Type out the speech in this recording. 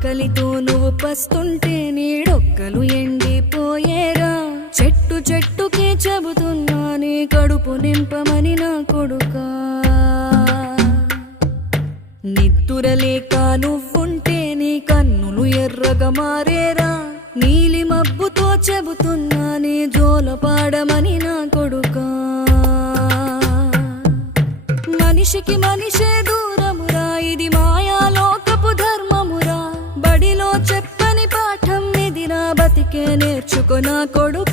ఆకలితో నువ్వు పస్తుంటే నీడొక్కలు ఎండిపోయేరా. చెట్టు చెట్టుకే చెబుతున్నా నీ కడుపు నింపమని నా కొడుకా. నిద్దురలేక నువ్వుంటే నీ కన్నులు ఎర్రగా మారేరా. నీలి మబ్బుతో చెబుతున్నా నీ జోలపాడమని నా కొడుకా. మనిషికి మనిషే దూరమురా, ఇది మాయాలోకపు ధర్మమురా. బడిలో చెప్పని పాఠం ఇదిరా, బతికే నేర్చుకో నా కొడుకా.